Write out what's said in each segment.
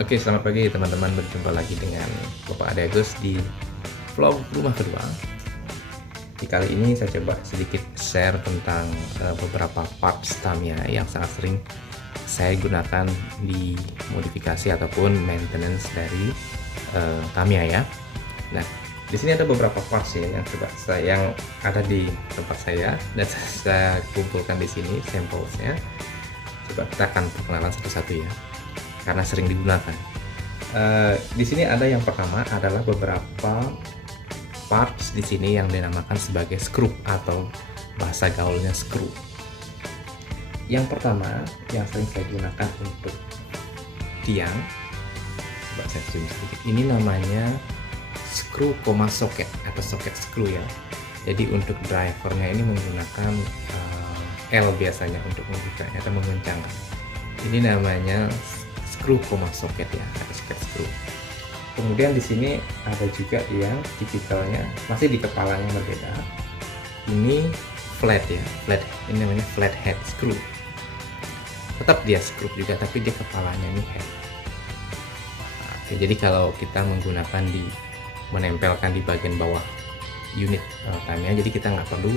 Oke, selamat pagi teman-teman. Berjumpa lagi dengan Bapak Ade Agus di vlog rumah kedua. Di kali ini saya coba sedikit share tentang beberapa parts Tamiya yang sangat sering saya gunakan di modifikasi ataupun maintenance dari Tamiya ya. Nah, di sini ada beberapa parts ya yang ada di tempat saya dan saya kumpulkan di sini sampelsnya. Coba kita akan perkenalan satu-satu ya, karena sering digunakan. Di sini ada yang pertama adalah beberapa parts di sini yang dinamakan sebagai screw atau bahasa gaulnya screw. Yang pertama yang sering saya gunakan untuk tiang, coba saya zoom sedikit. Ini namanya screw koma socket atau socket screw ya. Jadi untuk drivernya ini menggunakan L biasanya untuk membukanya atau mengencangkan. Ini namanya screw koma socket ya, atau socket screw. Kemudian di sini ada juga yang tipikalnya masih di kepalanya berbeda. Ini flat ya, flat. Ini namanya flat head screw. Tetap dia screw juga, tapi dia kepalanya ini head. Oke, jadi kalau kita menggunakan menempelkan di bagian bawah unit Tamiya, jadi kita nggak perlu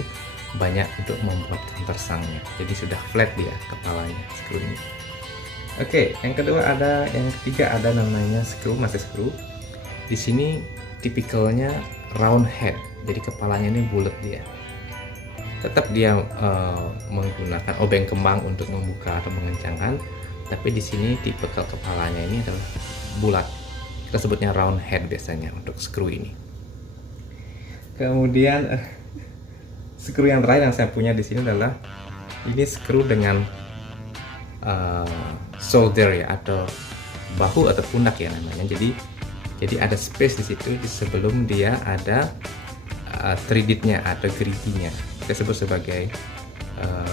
banyak untuk membuat countersangnya. Jadi sudah flat dia kepalanya screw ini. Oke, yang ketiga ada namanya screw, masih screw. Di sini tipikalnya round head, jadi kepalanya ini bulat dia. Tetap dia menggunakan obeng kembang untuk membuka atau mengencangkan, tapi di sini tipe kepalanya ini adalah bulat. Kita sebutnya round head biasanya untuk screw ini. Kemudian screw yang terakhir yang saya punya di sini adalah ini screw dengan shoulder ya, atau bahu atau pundak ya namanya. Jadi ada space di situ sebelum dia ada threaded-nya atau geripinya. Kita sebut sebagai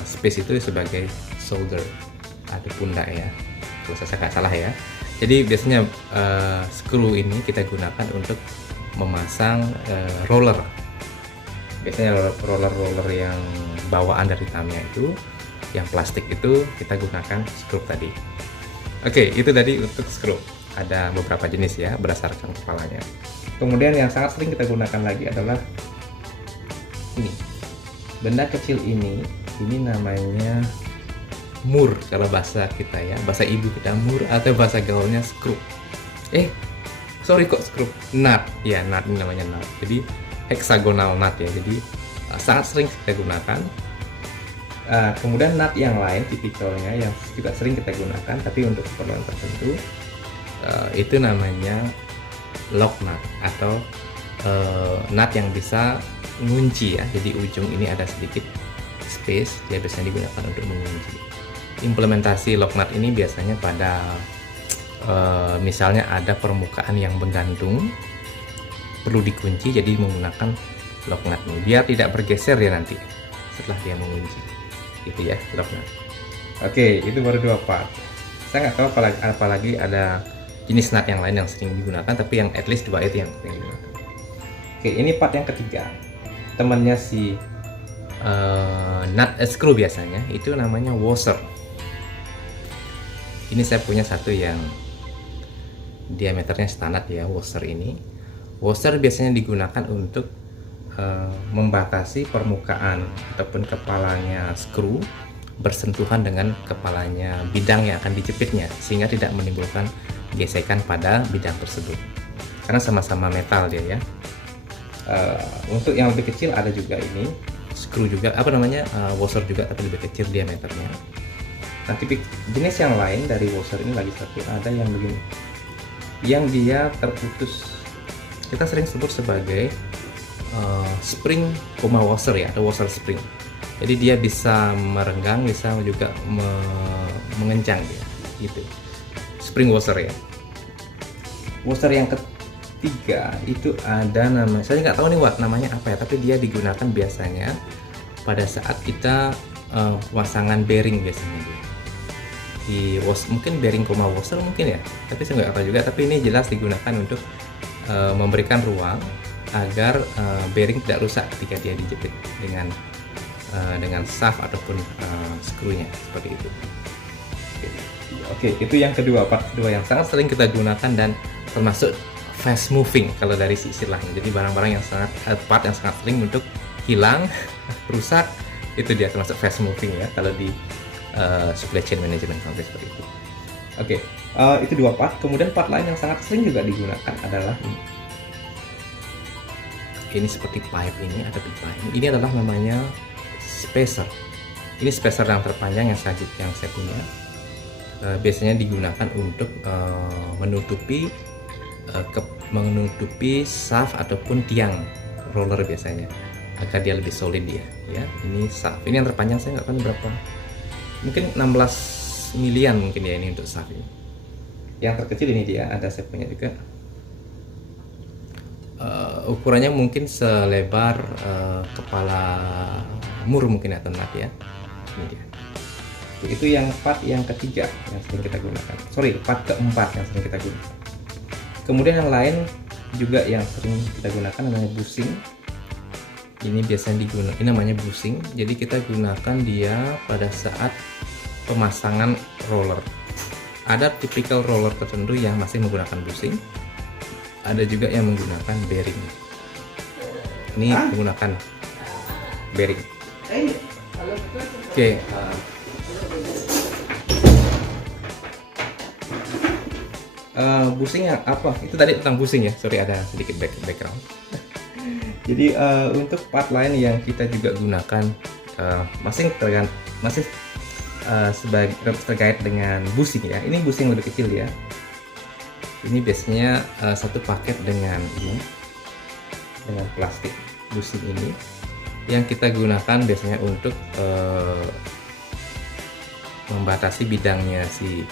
space itu sebagai shoulder atau pundak ya, kalau saya nggak salah ya. Jadi biasanya screw ini kita gunakan untuk memasang roller. Biasanya roller yang bawaan dari Tamiya itu, yang plastik itu kita gunakan screw tadi. Oke, itu tadi untuk screw. Ada beberapa jenis ya berdasarkan kepalanya. Kemudian yang sangat sering kita gunakan lagi adalah ini. Benda kecil ini namanya mur kalau bahasa kita ya, bahasa ibu kita mur, atau bahasa gaulnya screw. Sorry kok screw, nut ya, nut ini namanya nut. Jadi hexagonal nut ya, jadi sangat sering kita gunakan. Kemudian nut yang lain tipikalnya yang juga sering kita gunakan tapi untuk keperluan tertentu, itu namanya lock nut atau nut yang bisa mengunci ya. Jadi ujung ini ada sedikit space, dia biasanya digunakan untuk mengunci. Implementasi lock nut ini biasanya pada misalnya ada permukaan yang menggantung perlu dikunci, jadi menggunakan lock nut ini biar tidak bergeser ya nanti setelah dia mengunci gitu ya, lock nut. Oke, itu baru dua part. Saya nggak tahu apalagi ada jenis nut yang lain yang sering digunakan, tapi yang at least dua itu yang sering digunakan. Oke, ini part yang ketiga, temannya si nut screw biasanya itu namanya washer. Ini saya punya satu yang diameternya standar ya, washer ini. Washer biasanya digunakan untuk membatasi permukaan ataupun kepalanya screw bersentuhan dengan kepalanya bidang yang akan dijepitnya, sehingga tidak menimbulkan gesekan pada bidang tersebut karena sama-sama metal dia ya. Untuk yang lebih kecil ada juga ini screw juga, washer juga, tapi lebih kecil diameternya. Nah, tipik jenis yang lain dari washer ini lagi satu, ada yang begini, yang dia terputus, kita sering sebut sebagai spring koma washer ya, atau washer spring. Jadi dia bisa merenggang, bisa juga mengencang ya, gitu. Spring washer ya. Washer yang ketiga itu ada nama, saya nggak tahu nih namanya apa ya, tapi dia digunakan biasanya pada saat kita pemasangan bearing biasanya dia. Mungkin bearing koma washer mungkin ya, tapi saya nggak tahu juga. Tapi ini jelas digunakan untuk memberikan ruang agar bearing tidak rusak ketika dia dijepit dengan shaft ataupun skrunya seperti itu. Oke, itu yang kedua, part kedua yang sangat sering kita gunakan dan termasuk fast moving kalau dari sisi lain. Jadi barang-barang yang sangat part yang sangat sering untuk hilang, rusak, itu dia termasuk fast moving ya kalau di supply chain management seperti itu. Oke, itu dua part. Kemudian part lain yang sangat sering juga digunakan adalah ini seperti pipe ini, ada pipa ini. Ini adalah namanya spacer. Ini spacer yang terpanjang yang saya punya. Biasanya digunakan untuk menutupi shaft ataupun tiang roller biasanya agar dia lebih solid ya. Ini shaft. Ini yang terpanjang saya nggak tahu berapa. Mungkin 16 milian mungkin ya ini untuk shaft ini. Yang terkecil ini dia, ada saya punya juga. Ukurannya mungkin selebar kepala mur mungkin atau nut ya. Ini dia. Itu yang part yang ketiga yang sering kita gunakan. Part keempat yang sering kita gunakan. Kemudian yang lain juga yang sering kita gunakan namanya bushing. Ini biasanya digunakan, ini namanya bushing. Jadi kita gunakan dia pada saat pemasangan roller. Ada tipikal roller tertentu yang masih menggunakan bushing. Ada juga yang menggunakan bearing. Ini menggunakan bearing. Oke. Bushing apa? Itu tadi tentang bushing ya. Sorry, ada sedikit background. Jadi untuk part lain yang kita juga gunakan masih sebagai terkait dengan bushing ya. Ini bushing lebih kecil ya. Ini biasanya satu paket dengan plastik bushing ini yang kita gunakan biasanya untuk membatasi bidangnya si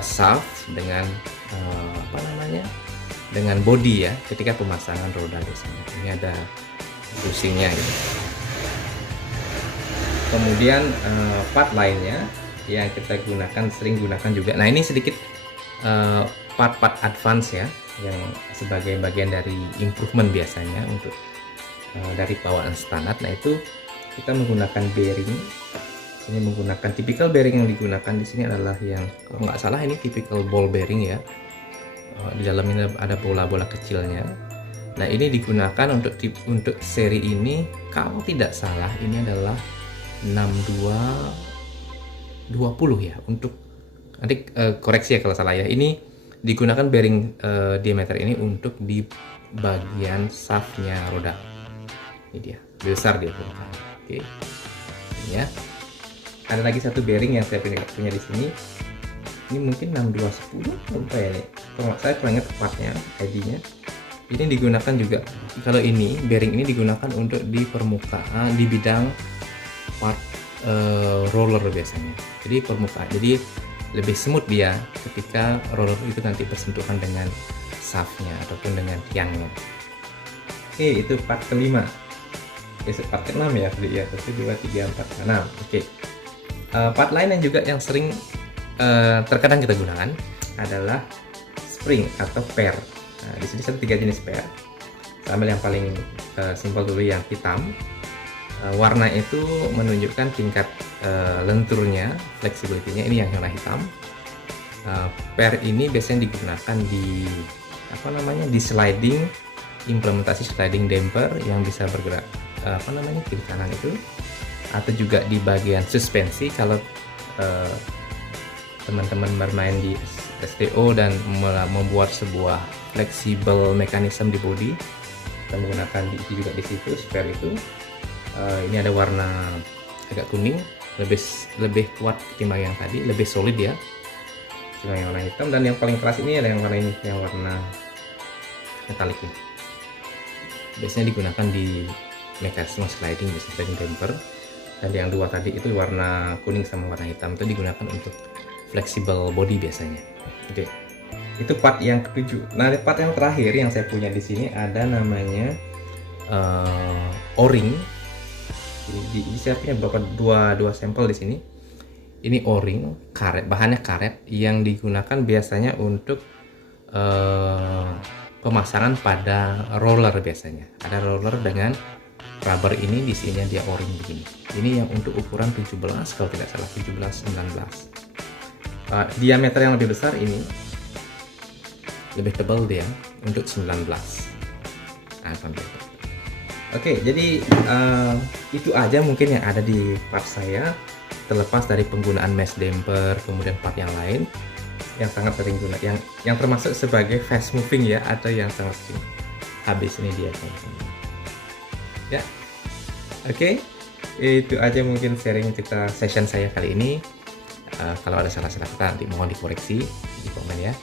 shaft dengan dengan body ya ketika pemasangan roda biasanya. Ini ada bushingnya gitu. Kemudian part lainnya yang kita sering gunakan juga. Nah, ini sedikit part-part advance ya, yang sebagai bagian dari improvement biasanya untuk dari bawaan standar. Nah, itu kita menggunakan bearing. Ini menggunakan tipikal bearing yang digunakan di sini adalah yang kalau nggak salah ini tipikal ball bearing ya. Di dalamnya ada bola-bola kecilnya. Nah, ini digunakan untuk seri ini kalau tidak salah ini adalah 6220 ya. Untuk nanti koreksi ya kalau salah ya. Ini digunakan bearing diameter ini untuk di bagian shaftnya roda. Ini dia, besar dia. Oke. Ini ya. Ada lagi satu bearing yang saya punya di sini. Ini mungkin 6210 lupa ya nih. Kalau saya kurang ingat tepatnya ID-nya. Ini digunakan juga kalau ini bearing ini digunakan untuk di permukaan di bidang part roller biasanya. Jadi permukaan. Jadi lebih smooth dia ketika roller itu nanti bersentuhan dengan shaftnya ataupun dengan tiangnya. Oke, itu part kelima. Part ke-6 ya, 1, 2, 3, 4, 6. Oke. Part lain yang juga yang sering terkadang kita gunakan adalah spring atau per. Nah, di sini ada 3 jenis per. Saya ambil yang paling simpel dulu yang hitam. Warna itu menunjukkan tingkat lenturnya, flexibility-nya. Ini yang warna hitam. Per ini biasanya digunakan di di sliding, implementasi sliding damper yang bisa bergerak kiri kanan itu, atau juga di bagian suspensi kalau teman-teman bermain di STO dan membuat sebuah fleksibel mekanisme di body, kita menggunakan juga di situ spare itu. Ini ada warna agak kuning, lebih kuat ketimbang yang tadi, lebih solid ya ketimbang yang warna hitam. Dan yang paling keras ini ada yang warna ini, yang warna metalik nih. Biasanya digunakan di mekanisme sliding, di sliding damper. Dan yang dua tadi itu warna kuning sama warna hitam itu digunakan untuk flexible body biasanya. Oke. Itu part yang ke-7. Nah, part yang terakhir yang saya punya di sini ada namanya O-ring. Jadi saya punya dua sampel di sini. Ini O-ring, karet, bahannya karet yang digunakan biasanya untuk pemasangan pada roller biasanya. Ada roller dengan rubber ini, di sini dia O-ring begini. Ini yang untuk ukuran 17 kalau tidak salah, 17 19. diameter yang lebih besar ini lebih tebal dia untuk 19. Nah, oke, jadi itu aja mungkin yang ada di part saya, terlepas dari penggunaan mesh damper, kemudian part yang lain yang sangat sering guna, yang termasuk sebagai fast moving ya, atau yang sangat sering habis ini dia teman-teman. Ya, oke, itu aja mungkin sharing kita session saya kali ini. Kalau ada salah-salah kata nanti mohon dikoreksi di komen ya.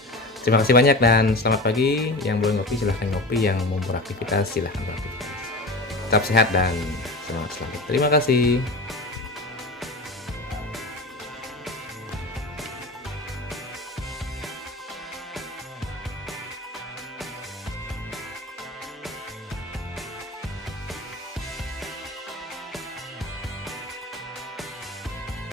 Terima kasih banyak dan selamat pagi. Yang boleh ngopi silahkan ngopi, yang mau beraktivitas silahkan beraktivitas. Tetap sehat dan semangat selalu. Terima kasih.